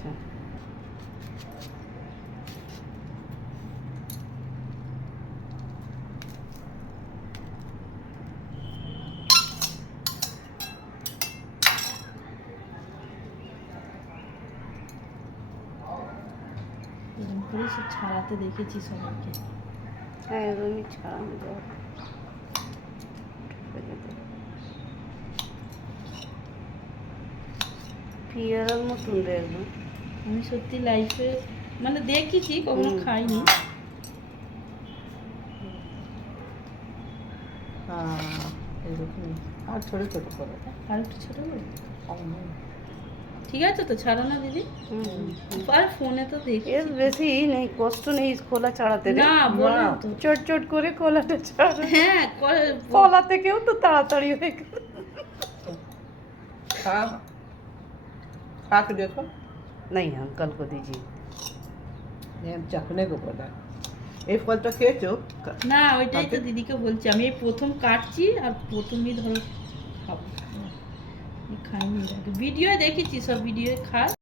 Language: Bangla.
আচ্ছা এরকম করে সব ছাড়াতে দেখেছি সবাইকে। হ্যাঁ এরকমই ছাড়ানো যাবে। পিয়ারার মতন রে একদম। আমি সত্যি লাইফে মানে দেখেছি, কখনো খাইনি। এরকম আর ছোটো ছোটো করে আর একটু ছোটো করে ঠিক আছে তো, ছাড়ো না দিদি। আর ফোনে তো দেখি এর বেশি নেই, কষ্ট নেই খোলা ছাড়াতে রে। না, বললাম তো। চট চট করে কলাটা ছাড়া। হ্যাঁ কলা থেকেও তো তাড়াতাড়ি হয়ে গেল। खा खा के देखो। नहीं अंकल को दीजिए। ये चखने को बोला এই ফলটা খেয়েছো? না, ওইটাই তো দিদিকে বলছি, আমি এই প্রথম কাটছি আর প্রথমেই ধরো খাবো। আমি খাইনি, ভিডিও দেখেছি, সব ভিডিও খায়।